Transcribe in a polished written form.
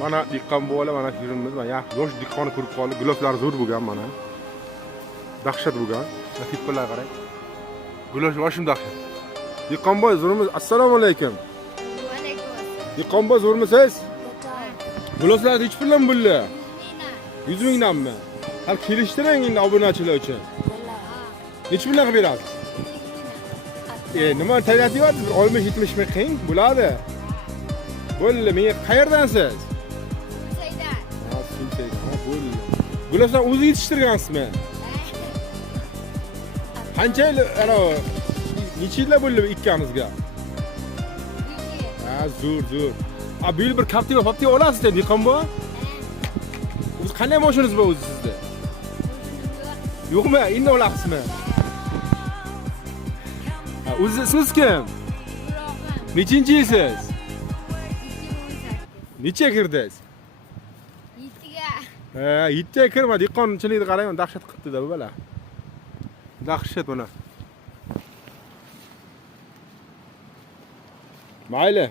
Mana diqqon bo'la, mana yurimiz, mana yaxshi yosh diqqonni ko'rib qoldi. Guloflari zo'r bo'lgan mana. Dahshat bo'lgan. Tiplar qarang. Gulof yoshim dahshat. Diqqonboy zo'rmiz? Assalomu alaykum. Va alaykum assalom. Diqqonboy zo'rmisiz? Guloflar hech puldan bulla. 100 mingdanmi? Hal kelishtiring endi obunachilar uchun. Nech puldan qilib berasiz? Nima tayyorlayapsiz? 60-70 ming qiyin bo'ladi. Bo'ldi, menga qayerdansiz? Saydan. Ha, Sulsaydan. Ha, bo'ldi. Guloflar o'zi yetishtirgansizmi? Qancha yil, ana, necha yillar bo'ldi ikkamizga? Ha, zo'r. A, bu yil bir Captiva olasiz-da, Diqqonboy? O'zi qanday mashinangiz bor o'zi sizda? Yo'qmi? Endi olasizmi? Ha, o'zi siz kim? Nechinchi yilsiz? Necha kirdingiz? 7ga. Ha, 7 ga kirma, diqqonchilikni qarang, dahshat qilibdi-da bu bola. Dahshat buni. Mayli.